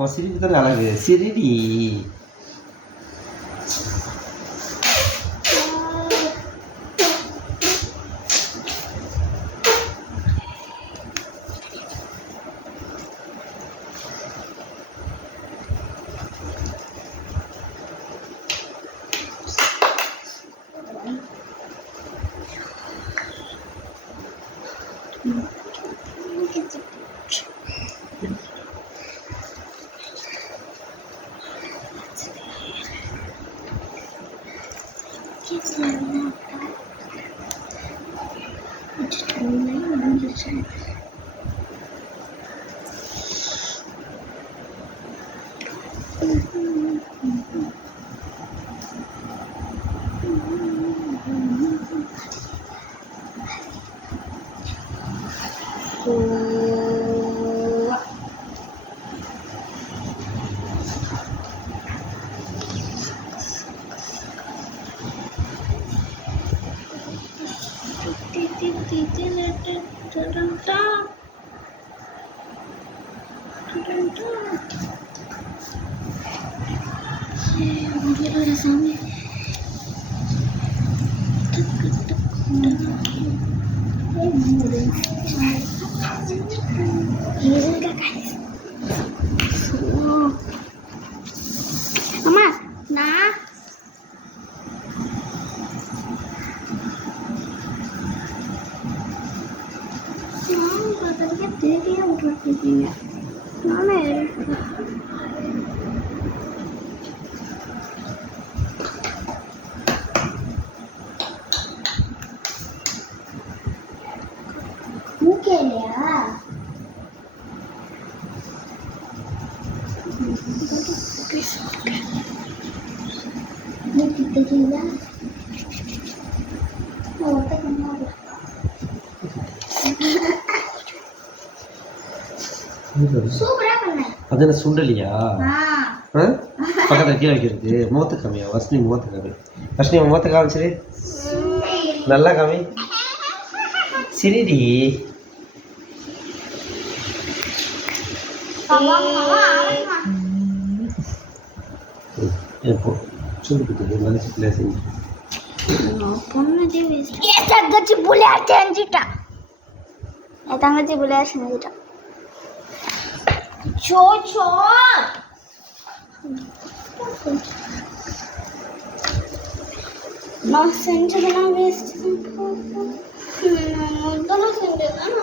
உன் சிரிப்பு தானே அழகு. சிரிடி. அம்மா நான் பார்க்கறதுக்கே தேடியே விட்டுருக்கீங்க. நானே மூக்கே இல்லையா? மூக்கு தெரியல. சூப்பரா பண்ண. அது சுண்டலியா? பக்கத்தில் கீழே வைக்கிறது. முகத்து காமியா? வசனி முகத்து காமி. வசனி முகத்தை காமிச்சிரு. நல்லா காமி. சிரிடி. தங்கச்சி புள்ளையா செஞ்சுட்டா. என் தங்கச்சி புள்ளையா செஞ்சுட்டா. நான் செஞ்சதெல்லாம் வேஸ்ட். நான் முதல்ல செஞ்சதான்